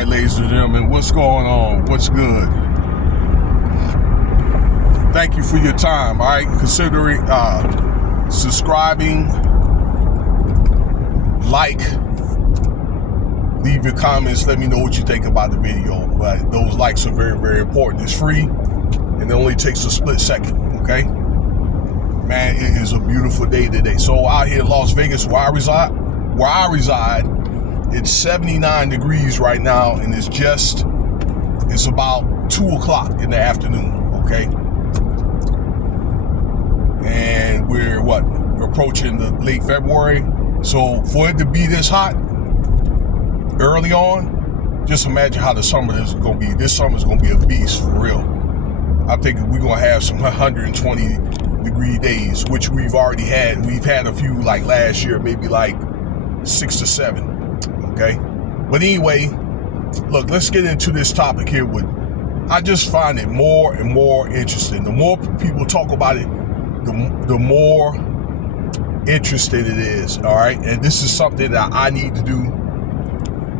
right, ladies and gentlemen, what's going on? What's good? Thank you for your time. All right, considering subscribing, like, leave your comments. Let me know what you think about the video. But those likes are very, very important. It's free, and it only takes a split second. Okay, man, it is a beautiful day today. So out here in Las Vegas, where I reside, it's 79 degrees right now, and it's about 2 o'clock in the afternoon. Okay, and we're approaching the late February. So for it to be this hot early on, just imagine how the summer is going to be. This summer is going to be a beast for real. I think we're going to have some 120 degree days, which we've already had. We've had a few like last year, maybe like 6 to 7. Okay, but anyway, look, let's get into this topic here. I just find it more and more interesting. The more people talk about it, the more interested it is. All right, and this is something that I need to do.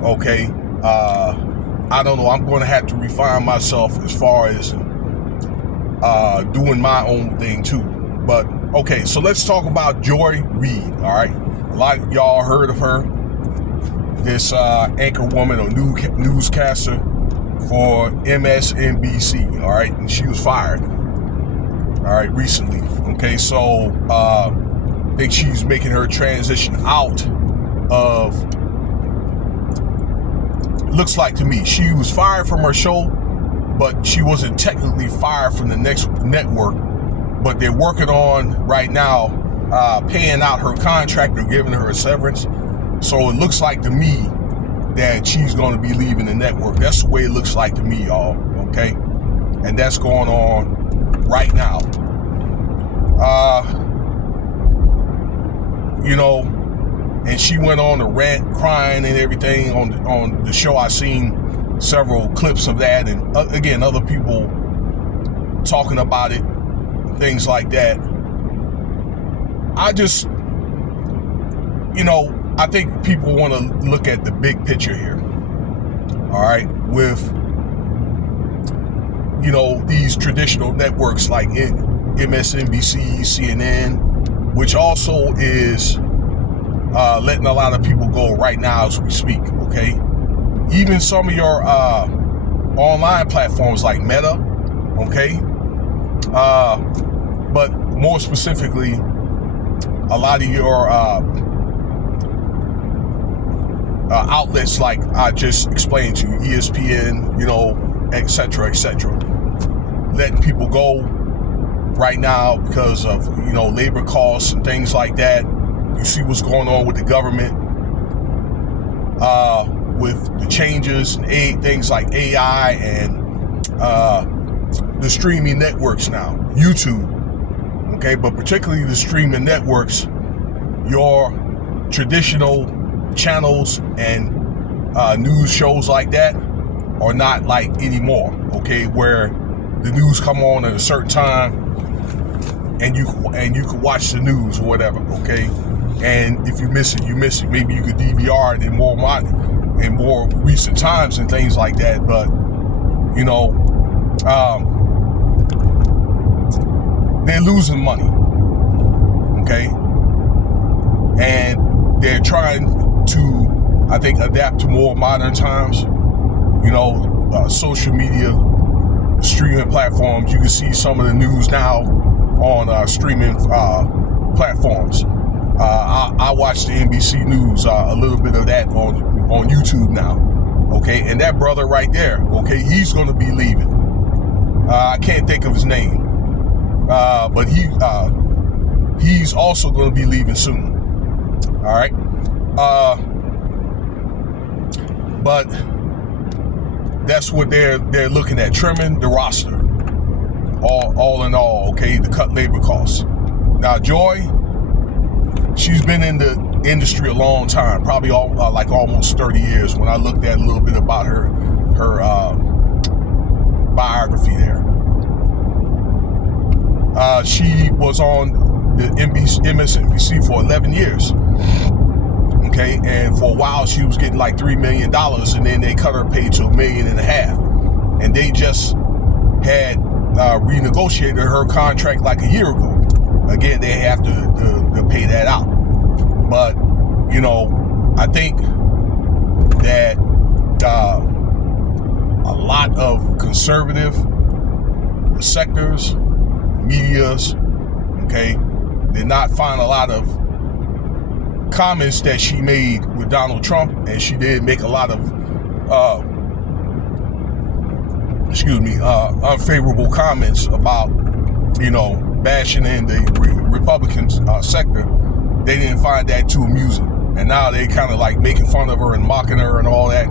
Okay, I don't know. I'm going to have to refine myself as far as doing my own thing too. But okay, so let's talk about Joy Reid. All right, a lot of y'all heard of her. This anchor woman or newscaster for MSNBC, all right, and she was fired, all right, recently. Okay, so I think she's making her transition out of. Looks like to me she was fired from her show, but she wasn't technically fired from the next network. But they're working on right now paying out her contract or giving her a severance. So it looks like to me that she's going to be leaving the network. That's the way it looks like to me, y'all. Okay, and that's going on right now. And she went on a rant, crying and everything on the show. I seen several clips of that, and again, other people talking about it, things like that. I think people want to look at the big picture here. All right, with these traditional networks like MSNBC, CNN, which also is letting a lot of people go right now as we speak. Okay, even some of your online platforms like Meta. Okay, but more specifically, a lot of your outlets like I just explained to you, ESPN, etc., letting people go right now because of labor costs and things like that. You see what's going on with the government, with the changes and things like AI and the streaming networks now, YouTube. Okay, but particularly the streaming networks, your traditional channels and news shows like that are not like anymore. Okay, where the news come on at a certain time and you can watch the news or whatever. Okay, and if you miss it, you miss it. Maybe you could DVR it in more recent times and things like that. But they're losing money. Okay, and they're trying to, I think, adapt to more modern times. Social media, streaming platforms. You can see some of the news now on streaming platforms. I watch the NBC News, a little bit of that on YouTube now. Okay, and that brother right there, okay, he's going to be leaving. I can't think of his name, but he's also going to be leaving soon. All right. But that's what they're looking at, trimming the roster, all in all, okay, to cut labor costs. Now, Joy, she's been in the industry a long time, probably almost 30 years. When I looked at a little bit about her biography there, she was on the MSNBC for 11 years. Okay, and for a while she was getting like $3 million, and then they cut her pay to $1.5 million, and they just had renegotiated her contract like a year ago. Again, they have to pay that out. But you know, I think that a lot of conservative sectors, medias, okay, did not find a lot of comments that she made with Donald Trump, and she did make a lot of unfavorable comments about, you know, bashing in the Republican sector. They didn't find that too amusing, and now they kind of like making fun of her and mocking her and all that,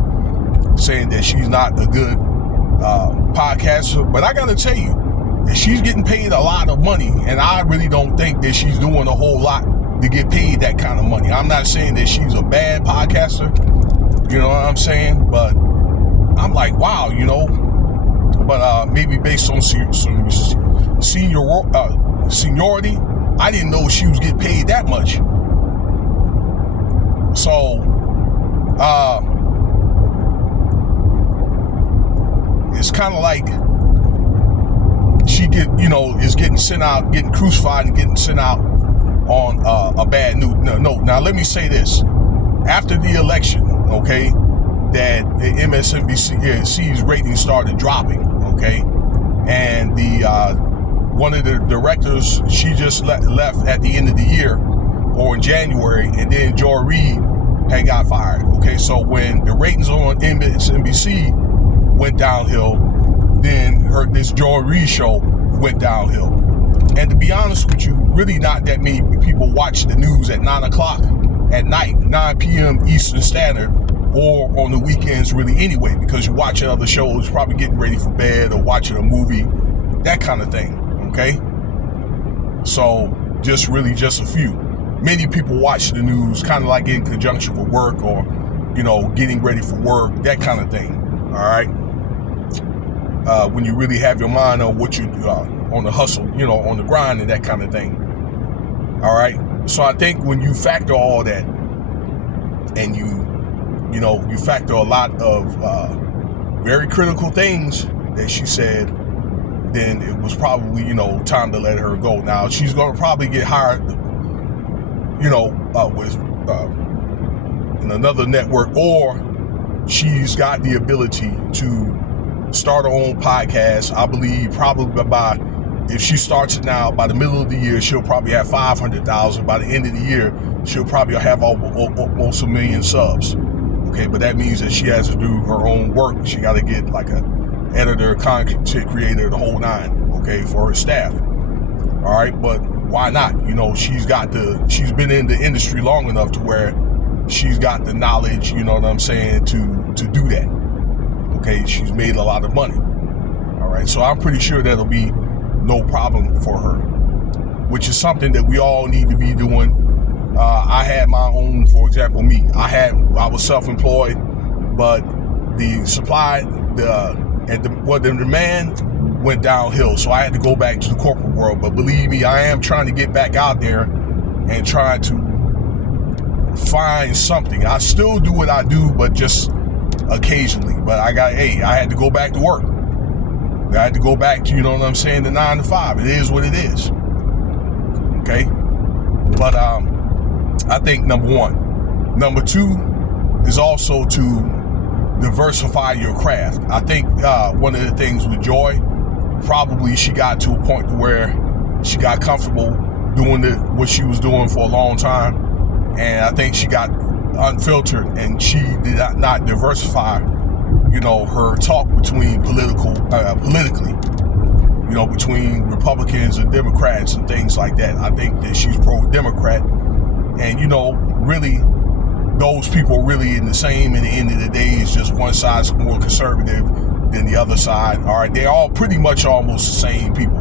saying that she's not a good podcaster. But I gotta tell you that she's getting paid a lot of money, and I really don't think that she's doing a whole lot to get paid that kind of money. I'm not saying that she's a bad podcaster, you know what I'm saying? But I'm like, wow, you know. But maybe based on some seniority, I didn't know she was getting paid that much. So it's kind of like she is getting sent out, getting crucified and getting sent out on a bad note. No. Now let me say this: after the election, okay, that the MSNBC's ratings started dropping, okay, and the one of the directors, she just left at the end of the year or in January, and then Reid had got fired. Okay, so when the ratings on MSNBC went downhill, then this Reid show went downhill. And to be honest with you, really not that many people watch the news at 9 o'clock at night, 9 p.m. Eastern Standard, or on the weekends really anyway, because you're watching other shows, probably getting ready for bed or watching a movie, that kind of thing, okay? So just a few. Many people watch the news kind of like in conjunction with work, or, you know, getting ready for work, that kind of thing, all right? When you really have your mind on what you on the hustle, you know, on the grind and that kind of thing. All right. So I think when you factor all that, and you factor a lot of very critical things that she said, then it was probably, you know, time to let her go. Now she's going to probably get hired, you know, with in another network, or she's got the ability to start her own podcast. I believe probably if she starts it now, by the middle of the year, she'll probably have 500,000. By the end of the year, she'll probably have almost 1 million subs. Okay, but that means that she has to do her own work. She got to get like a editor, content creator, the whole nine, okay, for her staff. All right, but why not? You know, she's been in the industry long enough to where she's got the knowledge, you know what I'm saying, to do that. Okay, she's made a lot of money. All right, so I'm pretty sure that'll be no problem for her, which is something that we all need to be doing. I had my own, for example, I was self-employed, but the supply, the demand went downhill, so I had to go back to the corporate world. But believe me, I am trying to get back out there and trying to find something. I still do what I do, but just occasionally. But I had to go back to work. I had to go back to, you know what I'm saying, the 9 to 5. It is what it is. Okay? But I think number one. Number two is also to diversify your craft. I think one of the things with Joy, probably she got to a point to where she got comfortable doing what she was doing for a long time. And I think she got unfiltered, and she did not diversify, you know, her talk politically, you know, between Republicans and Democrats and things like that. I think that she's pro-Democrat, and, you know, really those people really in the same. At the end of the day, it's just one side's more conservative than the other side. All right, they're all pretty much almost the same people.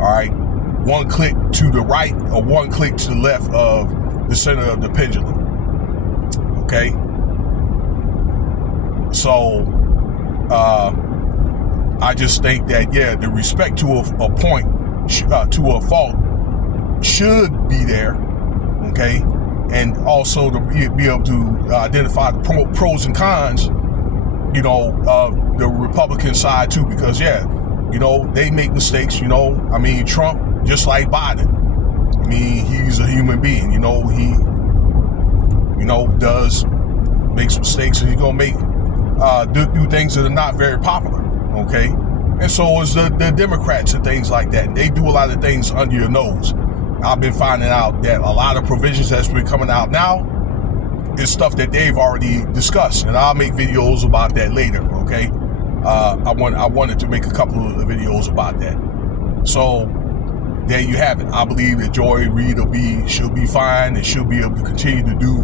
All right, one click to the right or one click to the left of the center of the pendulum. Okay, so I just think that, yeah, the respect to a point, to a fault, should be there. Okay, and also to be able to identify the pros and cons, you know, of the Republican side too, because yeah, you know, they make mistakes, you know. I mean, Trump, just like Biden, I mean, he's a human being, you know, he, you know, does makes mistakes, and he's gonna make do things that are not very popular, okay? And so is the Democrats and things like that. They do a lot of things under your nose. I've been finding out that a lot of provisions that's been coming out now is stuff that they've already discussed, and I'll make videos about that later, okay? I wanted to make a couple of videos about that. So there you have it. I believe that Joy Reid she'll be fine, and she'll be able to continue to do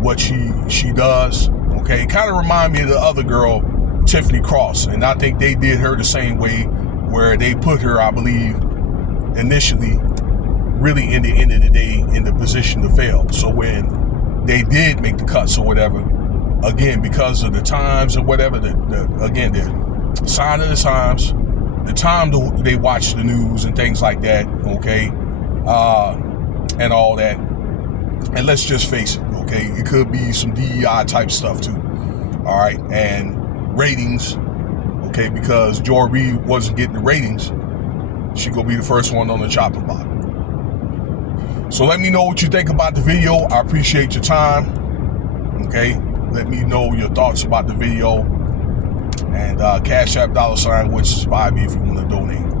what she does, okay? Kind of remind me of the other girl, Tiffany Cross, and I think they did her the same way, where they put her, I believe, initially, really in the end of the day, in the position to fail. So when they did make the cuts or whatever, again, because of the times or whatever, the sign of the times, the time they watch the news and things like that, okay, and all that. And let's just face it, okay, it could be some DEI type stuff too, all right, and ratings, okay, because Joy Reid wasn't getting the ratings, she gonna be the first one on the chopping block. So let me know what you think about the video. I appreciate your time, okay? Let me know your thoughts about the video, and Cash App $, which is by me if you want to donate.